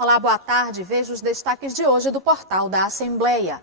Olá, boa tarde. Veja os destaques de hoje do portal da Assembleia.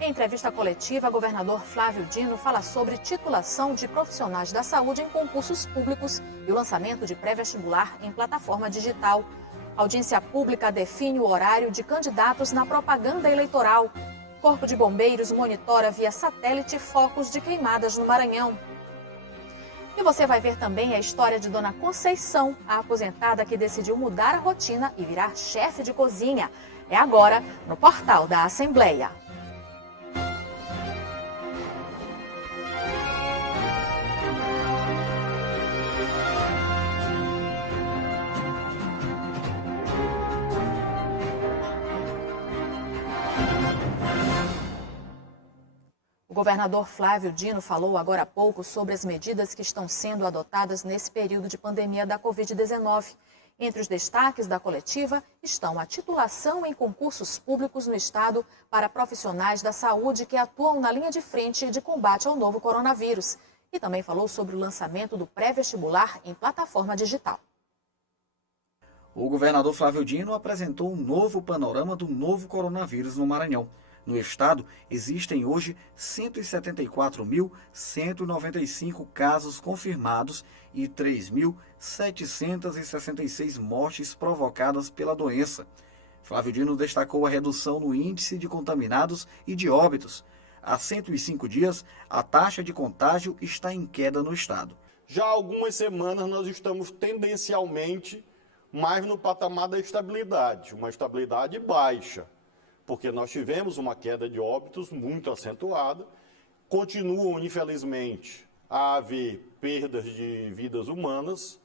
Em entrevista coletiva, o governador Flávio Dino fala sobre titulação de profissionais da saúde em concursos públicos e o lançamento de pré-vestibular em plataforma digital. A audiência pública define o horário de candidatos na propaganda eleitoral. Corpo de Bombeiros monitora via satélite focos de queimadas no Maranhão. E você vai ver também a história de Dona Conceição, a aposentada que decidiu mudar a rotina e virar chefe de cozinha. É agora no portal da Assembleia. O governador Flávio Dino falou agora há pouco sobre as medidas que estão sendo adotadas nesse período de pandemia da Covid-19. Entre os destaques da coletiva estão a titulação em concursos públicos no estado para profissionais da saúde que atuam na linha de frente de combate ao novo coronavírus. E também falou sobre o lançamento do pré-vestibular em plataforma digital. O governador Flávio Dino apresentou um novo panorama do novo coronavírus no Maranhão. No estado, existem hoje 174.195 casos confirmados e 3.766 mortes provocadas pela doença. Flávio Dino destacou a redução no índice de contaminados e de óbitos. Há 105 dias, a taxa de contágio está em queda no estado. Já há algumas semanas nós estamos tendencialmente mais no patamar da estabilidade, uma estabilidade baixa, porque nós tivemos uma queda de óbitos muito acentuada, continuam, infelizmente, a haver perdas de vidas humanas,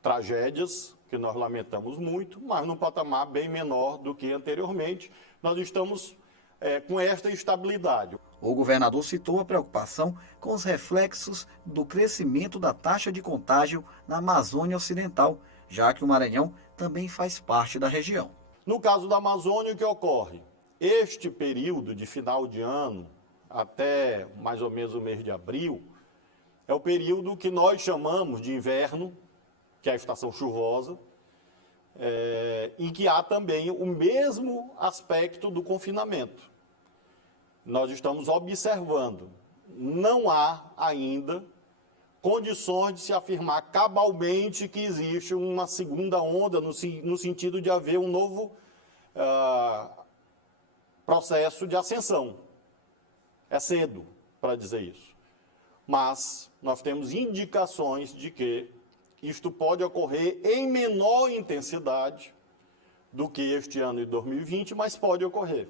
tragédias que nós lamentamos muito, mas num patamar bem menor do que anteriormente. Nós estamos com esta estabilidade. O governador citou a preocupação com os reflexos do crescimento da taxa de contágio na Amazônia Ocidental, já que o Maranhão também faz parte da região. No caso da Amazônia, o que ocorre? Este período de final de ano, até mais ou menos o mês de abril, é o período que nós chamamos de inverno, que é a estação chuvosa, em que há também o mesmo aspecto do confinamento. Nós estamos observando, não há ainda condições de se afirmar cabalmente que existe uma segunda onda no sentido de haver um novo processo de ascensão. É cedo para dizer isso. Mas nós temos indicações de que isto pode ocorrer em menor intensidade do que este ano de 2020, mas pode ocorrer.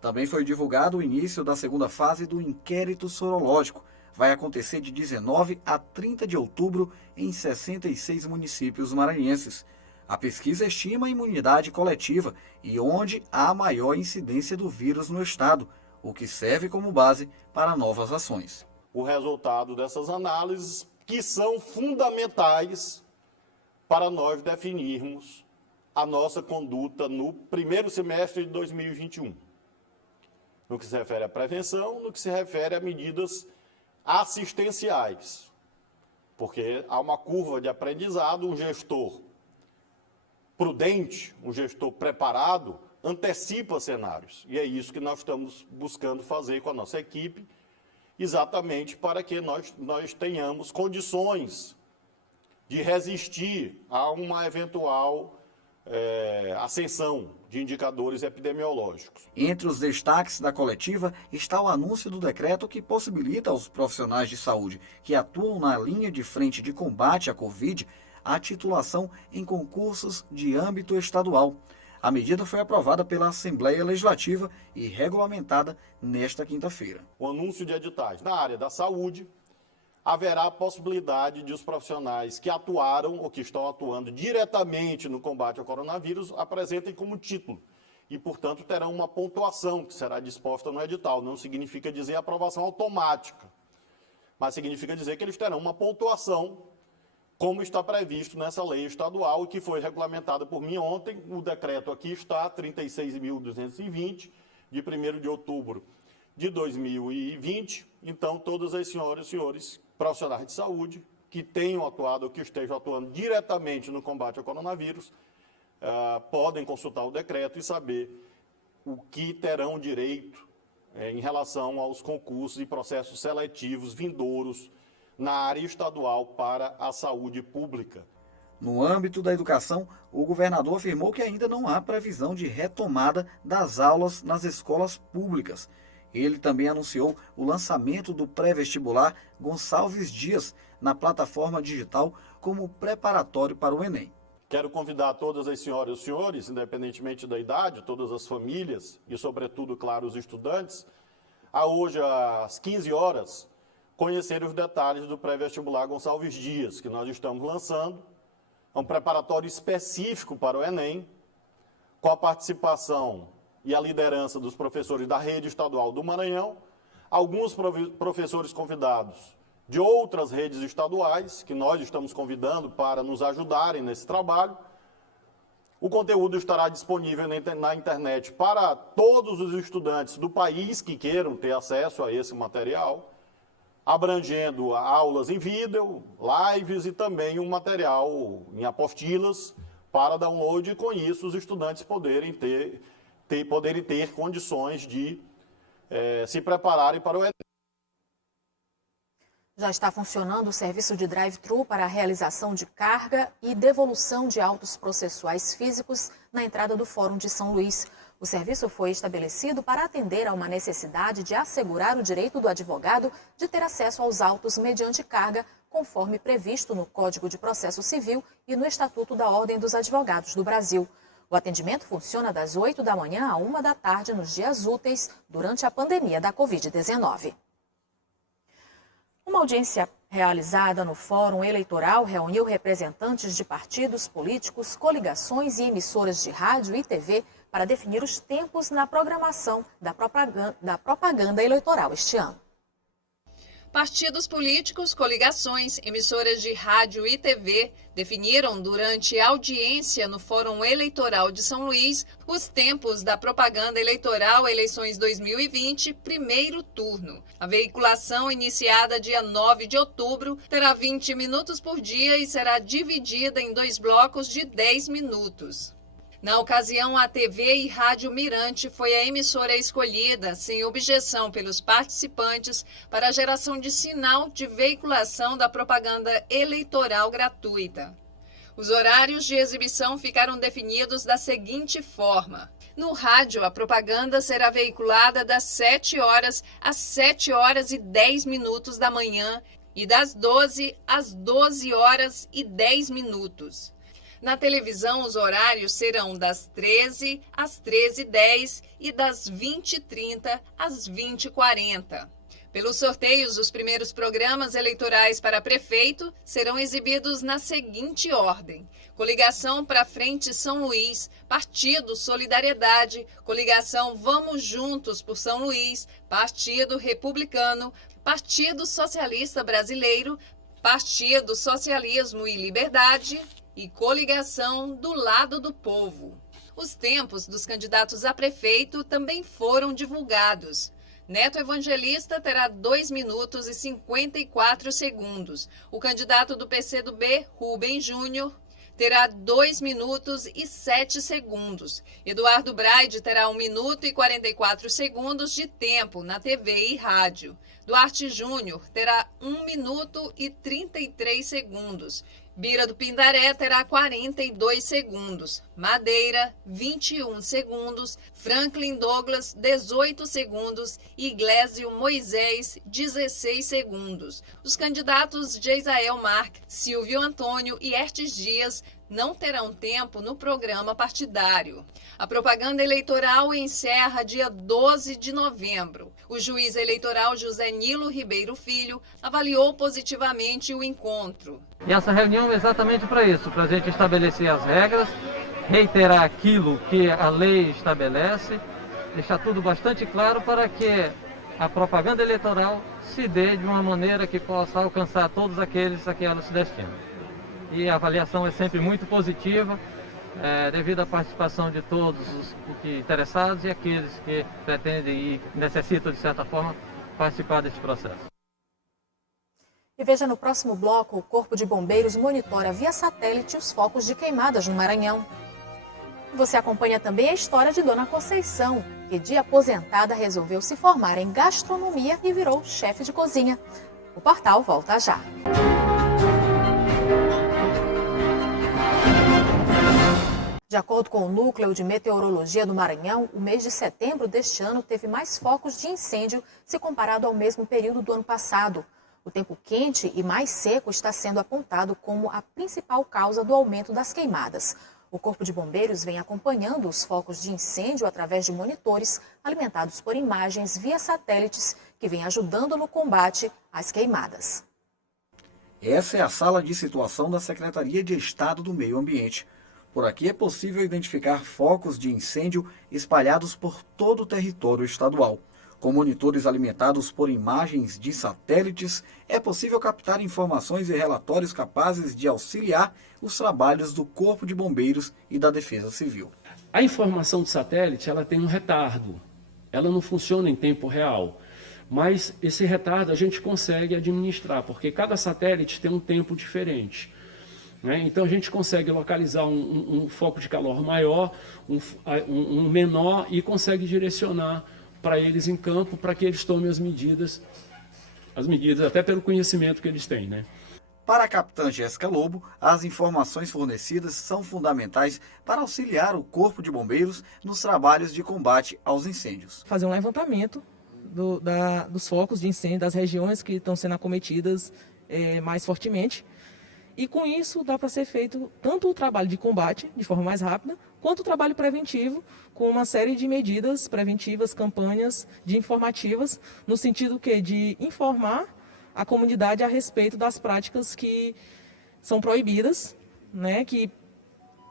Também foi divulgado o início da segunda fase do inquérito sorológico. Vai acontecer de 19 a 30 de outubro em 66 municípios maranhenses. A pesquisa estima a imunidade coletiva e onde há maior incidência do vírus no estado, o que serve como base para novas ações. O resultado dessas análises, que são fundamentais para nós definirmos a nossa conduta no primeiro semestre de 2021. No que se refere à prevenção, no que se refere a medidas assistenciais, porque há uma curva de aprendizado, um gestor prudente, um gestor preparado, antecipa cenários. E é isso que nós estamos buscando fazer com a nossa equipe, exatamente para que nós tenhamos condições de resistir a uma eventual ascensão de indicadores epidemiológicos. Entre os destaques da coletiva está o anúncio do decreto que possibilita aos profissionais de saúde que atuam na linha de frente de combate à Covid a titulação em concursos de âmbito estadual. A medida foi aprovada pela Assembleia Legislativa e regulamentada nesta quinta-feira. O anúncio de editais na área da saúde, haverá a possibilidade de os profissionais que atuaram ou que estão atuando diretamente no combate ao coronavírus apresentem como título e, portanto, terão uma pontuação que será disposta no edital. Não significa dizer aprovação automática, mas significa dizer que eles terão uma pontuação como está previsto nessa lei estadual e que foi regulamentada por mim ontem. O decreto aqui está, 36.220, de 1º de outubro de 2020. Então, todas as senhoras e senhores profissionais de saúde que tenham atuado ou que estejam atuando diretamente no combate ao coronavírus podem consultar o decreto e saber o que terão direito em relação aos concursos e processos seletivos vindouros na área estadual para a saúde pública. No âmbito da educação, o governador afirmou que ainda não há previsão de retomada das aulas nas escolas públicas. Ele também anunciou o lançamento do pré-vestibular Gonçalves Dias na plataforma digital como preparatório para o Enem. Quero convidar todas as senhoras e os senhores, independentemente da idade, todas as famílias e, sobretudo, claro, os estudantes, a hoje, às 15 horas, conhecerem os detalhes do pré-vestibular Gonçalves Dias, que nós estamos lançando. É um preparatório específico para o Enem, com a participação e a liderança dos professores da rede estadual do Maranhão, alguns professores convidados de outras redes estaduais, que nós estamos convidando para nos ajudarem nesse trabalho. O conteúdo estará disponível na internet para todos os estudantes do país que queiram ter acesso a esse material, abrangendo aulas em vídeo, lives e também um material em apostilas para download, e com isso os estudantes poderem ter condições de se prepararem para o Enem. Já está funcionando o serviço de drive-thru para a realização de carga e devolução de autos processuais físicos na entrada do Fórum de São Luís. O serviço foi estabelecido para atender a uma necessidade de assegurar o direito do advogado de ter acesso aos autos mediante carga, conforme previsto no Código de Processo Civil e no Estatuto da Ordem dos Advogados do Brasil. O atendimento funciona das 8 da manhã à 1 da tarde nos dias úteis durante a pandemia da Covid-19. Uma audiência realizada no Fórum Eleitoral reuniu representantes de partidos políticos, coligações e emissoras de rádio e TV para definir os tempos na programação da propaganda eleitoral este ano. Partidos políticos, coligações, emissoras de rádio e TV definiram durante a audiência no Fórum Eleitoral de São Luís os tempos da propaganda eleitoral Eleições 2020, primeiro turno. A veiculação, iniciada dia 9 de outubro, terá 20 minutos por dia e será dividida em 2 blocos de 10 minutos. Na ocasião, a TV e Rádio Mirante foi a emissora escolhida, sem objeção pelos participantes, para a geração de sinal de veiculação da propaganda eleitoral gratuita. Os horários de exibição ficaram definidos da seguinte forma. No rádio, a propaganda será veiculada das 7 horas às 7 horas e 10 minutos da manhã e das 12 às 12 horas e 10 minutos. Na televisão, os horários serão das 13 às 13h10 e das 20h30 às 20h40. Pelos sorteios, os primeiros programas eleitorais para prefeito serão exibidos na seguinte ordem: Coligação Pra Frente São Luís, Partido Solidariedade, Coligação Vamos Juntos por São Luís, Partido Republicano, Partido Socialista Brasileiro, Partido Socialismo e Liberdade e Coligação do Lado do Povo. Os tempos dos candidatos a prefeito também foram divulgados. Neto Evangelista terá 2 minutos e 54 segundos. O candidato do PCdoB, Rubem Júnior, terá 2 minutos e 7 segundos. Eduardo Braide terá 1 minuto e 44 segundos de tempo na TV e rádio. Duarte Júnior terá 1 minuto e 33 segundos. Bira do Pindaré terá 42 segundos, Madeira, 21 segundos, Franklin Douglas, 18 segundos e Iglesio Moisés, 16 segundos. Os candidatos Geisael Marques, Silvio Antônio e Ertes Dias não terão tempo no programa partidário. A propaganda eleitoral encerra dia 12 de novembro. O juiz eleitoral José Nilo Ribeiro Filho avaliou positivamente o encontro. E essa reunião é exatamente para isso, para a gente estabelecer as regras, reiterar aquilo que a lei estabelece, deixar tudo bastante claro para que a propaganda eleitoral se dê de uma maneira que possa alcançar todos aqueles a que ela se destina. E a avaliação é sempre muito positiva, devido à participação de todos os interessados e aqueles que pretendem e necessitam, de certa forma, participar desse processo. E veja no próximo bloco, o Corpo de Bombeiros monitora via satélite os focos de queimadas no Maranhão. Você acompanha também a história de Dona Conceição, que de aposentada resolveu se formar em gastronomia e virou chefe de cozinha. O portal volta já. De acordo com o Núcleo de Meteorologia do Maranhão, o mês de setembro deste ano teve mais focos de incêndio se comparado ao mesmo período do ano passado. O tempo quente e mais seco está sendo apontado como a principal causa do aumento das queimadas. O Corpo de Bombeiros vem acompanhando os focos de incêndio através de monitores alimentados por imagens via satélites que vem ajudando no combate às queimadas. Essa é a sala de situação da Secretaria de Estado do Meio Ambiente. Por aqui é possível identificar focos de incêndio espalhados por todo o território estadual. Com monitores alimentados por imagens de satélites, é possível captar informações e relatórios capazes de auxiliar os trabalhos do Corpo de Bombeiros e da Defesa Civil. A informação do satélite ela tem um retardo, ela não funciona em tempo real, mas esse retardo a gente consegue administrar, porque cada satélite tem um tempo diferente. Então a gente consegue localizar um foco de calor maior, um menor e consegue direcionar para eles em campo para que eles tomem as medidas até pelo conhecimento que eles têm, né? Para a capitã Jéssica Lobo, as informações fornecidas são fundamentais para auxiliar o Corpo de Bombeiros nos trabalhos de combate aos incêndios. Fazer um levantamento dos focos de incêndio, das regiões que estão sendo acometidas mais fortemente. E com isso dá para ser feito tanto o trabalho de combate, de forma mais rápida, quanto o trabalho preventivo, com uma série de medidas preventivas, campanhas informativas, no sentido de informar a comunidade a respeito das práticas que são proibidas, né, que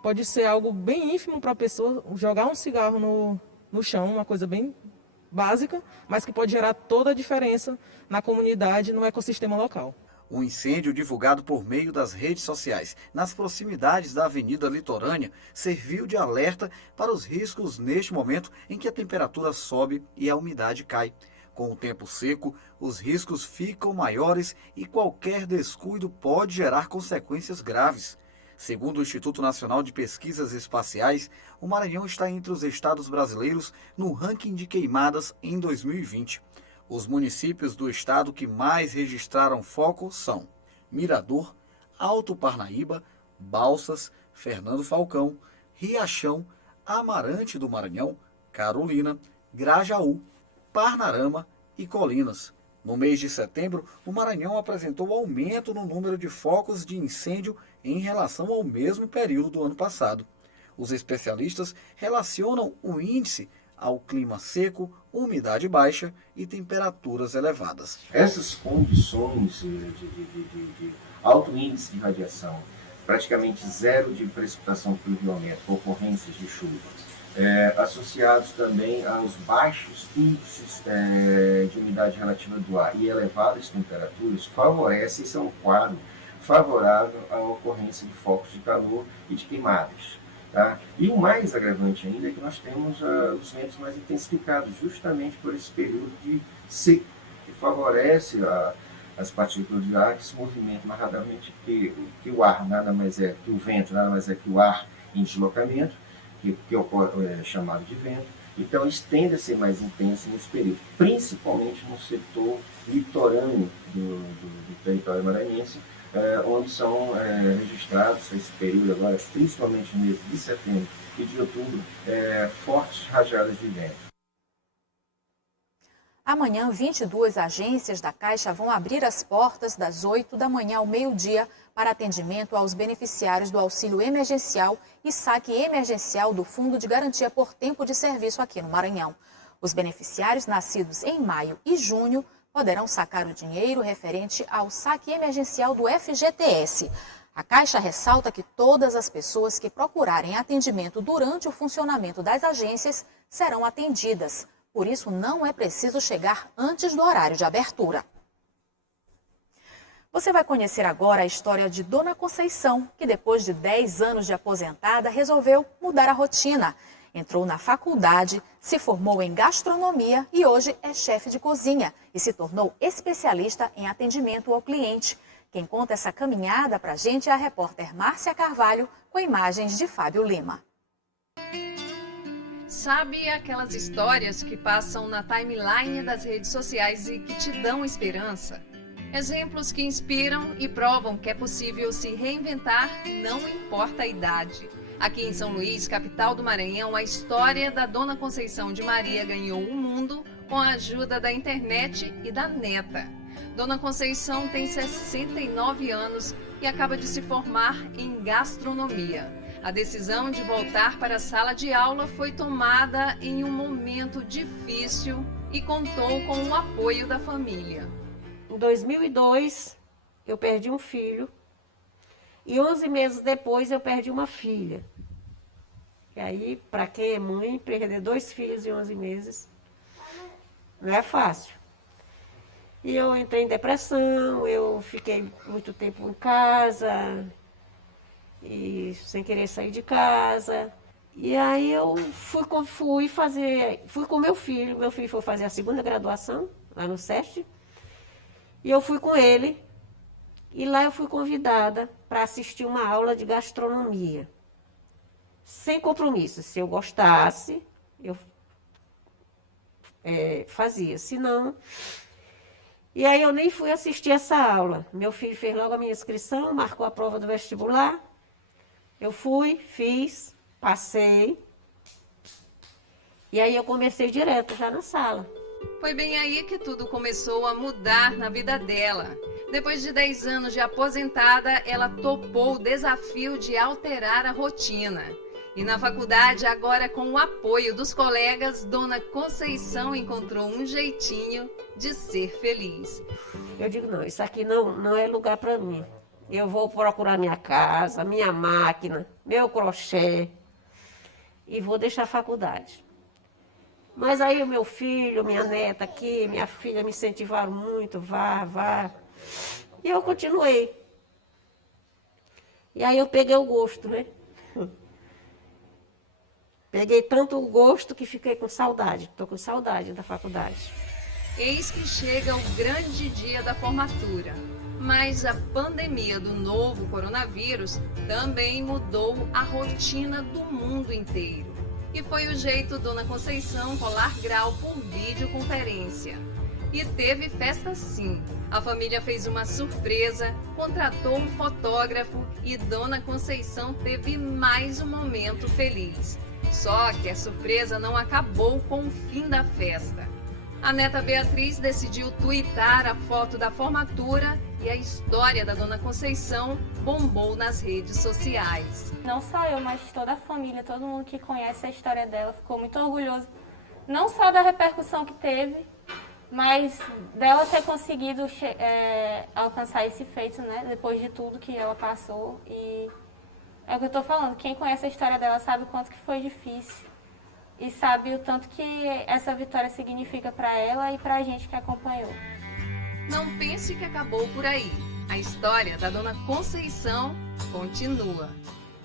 pode ser algo bem ínfimo para a pessoa, jogar um cigarro no chão, uma coisa bem básica, mas que pode gerar toda a diferença na comunidade, no ecossistema local. Um incêndio divulgado por meio das redes sociais nas proximidades da Avenida Litorânea serviu de alerta para os riscos neste momento em que a temperatura sobe e a umidade cai. Com o tempo seco, os riscos ficam maiores e qualquer descuido pode gerar consequências graves. Segundo o Instituto Nacional de Pesquisas Espaciais, o Maranhão está entre os estados brasileiros no ranking de queimadas em 2020. Os municípios do estado que mais registraram foco são Mirador, Alto Parnaíba, Balsas, Fernando Falcão, Riachão, Amarante do Maranhão, Carolina, Grajaú, Parnarama e Colinas. No mês de setembro, o Maranhão apresentou aumento no número de focos de incêndio em relação ao mesmo período do ano passado. Os especialistas relacionam o índice ao clima seco, umidade baixa e temperaturas elevadas. Essas condições de alto índice de radiação, praticamente zero de precipitação pluviométrica, ocorrências de chuva, associados também aos baixos índices de umidade relativa do ar e elevadas temperaturas, favorecem, são um quadro favorável à ocorrência de focos de calor e de queimadas. Tá? E o mais agravante ainda é que nós temos os ventos mais intensificados, justamente por esse período de seco, que favorece as partículas de ar que se movimentam mais rapidamente que o ar, nada mais é que o vento, nada mais é que o ar em deslocamento, que ocorre, chamado de vento. Então, isso tende a ser mais intenso nesse período, principalmente no setor litorâneo do território maranhense, onde são registrados esse período agora, principalmente no mês de setembro e de outubro, fortes rajadas de vento. Amanhã, 22 agências da Caixa vão abrir as portas das 8 da manhã ao meio-dia para atendimento aos beneficiários do auxílio emergencial e saque emergencial do Fundo de Garantia por Tempo de Serviço aqui no Maranhão. Os beneficiários nascidos em maio e junho poderão sacar o dinheiro referente ao saque emergencial do FGTS. A Caixa ressalta que todas as pessoas que procurarem atendimento durante o funcionamento das agências serão atendidas. Por isso, não é preciso chegar antes do horário de abertura. Você vai conhecer agora a história de Dona Conceição, que depois de 10 anos de aposentada resolveu mudar a rotina. Entrou na faculdade, se formou em gastronomia e hoje é chefe de cozinha e se tornou especialista em atendimento ao cliente. Quem conta essa caminhada para a gente é a repórter Márcia Carvalho, com imagens de Fábio Lima. Sabe aquelas histórias que passam na timeline das redes sociais e que te dão esperança? Exemplos que inspiram e provam que é possível se reinventar, não importa a idade. Aqui em São Luís, capital do Maranhão, a história da Dona Conceição de Maria ganhou o mundo com a ajuda da internet e da neta. Dona Conceição tem 69 anos e acaba de se formar em gastronomia. A decisão de voltar para a sala de aula foi tomada em um momento difícil e contou com o apoio da família. Em 2002, eu perdi um filho e 11 meses depois eu perdi uma filha. E aí, para quem é mãe, perder 2 filhos em 11 meses não é fácil. E eu entrei em depressão, eu fiquei muito tempo em casa, e sem querer sair de casa. E aí eu fui com meu filho foi fazer a 2ª graduação, lá no SESC, e eu fui com ele, e lá eu fui convidada para assistir uma aula de gastronomia, sem compromisso. Se eu gostasse, eu fazia, se não... E aí eu nem fui assistir essa aula. Meu filho fez logo a minha inscrição, marcou a prova do vestibular. Eu fui, fiz, passei. E aí eu comecei direto já na sala. Foi bem aí que tudo começou a mudar na vida dela. Depois de 10 anos de aposentada, ela topou o desafio de alterar a rotina. E na faculdade, agora com o apoio dos colegas, Dona Conceição encontrou um jeitinho de ser feliz. Eu digo, não, isso aqui não é lugar para mim. Eu vou procurar minha casa, minha máquina, meu crochê e vou deixar a faculdade. Mas aí o meu filho, minha neta aqui, minha filha me incentivaram muito, vá. E eu continuei. E aí eu peguei o gosto, né? Peguei tanto o gosto que fiquei com saudade. Estou com saudade da faculdade. Eis que chega o grande dia da formatura. Mas a pandemia do novo coronavírus também mudou a rotina do mundo inteiro. E foi o jeito Dona Conceição colar grau por videoconferência. E teve festa sim. A família fez uma surpresa, contratou um fotógrafo e Dona Conceição teve mais um momento feliz. Só que a surpresa não acabou com o fim da festa. A neta Beatriz decidiu tuitar a foto da formatura e a história da Dona Conceição bombou nas redes sociais. Não só eu, mas toda a família, todo mundo que conhece a história dela ficou muito orgulhoso. Não só da repercussão que teve, mas dela ter conseguido alcançar esse feito, né? Depois de tudo que ela passou. E é o que eu estou falando, quem conhece a história dela sabe o quanto que foi difícil. E sabe o tanto que essa vitória significa para ela e para a gente que acompanhou. Não pense que acabou por aí. A história da Dona Conceição continua.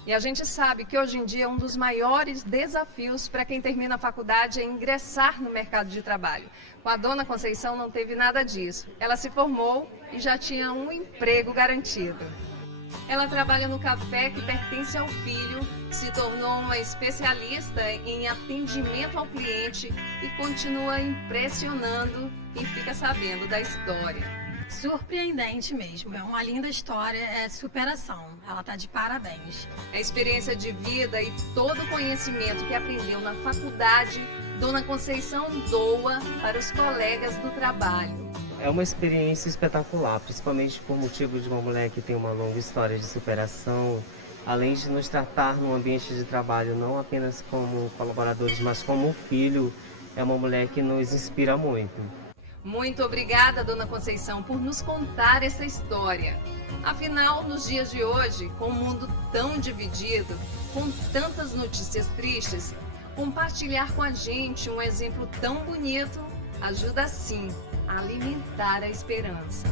E a gente sabe que hoje em dia um dos maiores desafios para quem termina a faculdade é ingressar no mercado de trabalho. Com a Dona Conceição não teve nada disso. Ela se formou e já tinha um emprego garantido. Ela trabalha no café que pertence ao filho, se tornou uma especialista em atendimento ao cliente e continua impressionando quem fica sabendo da história. Surpreendente mesmo, é uma linda história, é superação, ela está de parabéns. A experiência de vida e todo o conhecimento que aprendeu na faculdade, Dona Conceição doa para os colegas do trabalho. É uma experiência espetacular, principalmente por motivo de uma mulher que tem uma longa história de superação, além de nos tratar no ambiente de trabalho não apenas como colaboradores, mas como filho, é uma mulher que nos inspira muito. Muito obrigada, Dona Conceição, por nos contar essa história. Afinal, nos dias de hoje, com o mundo tão dividido, com tantas notícias tristes, compartilhar com a gente um exemplo tão bonito ajuda sim a alimentar a esperança.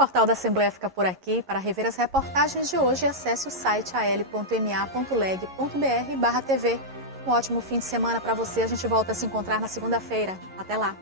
Portal da Assembleia fica por aqui. Para rever as reportagens de hoje, acesse o site al.ma.leg.br/TV. Um ótimo fim de semana para você. A gente volta a se encontrar na segunda-feira. Até lá!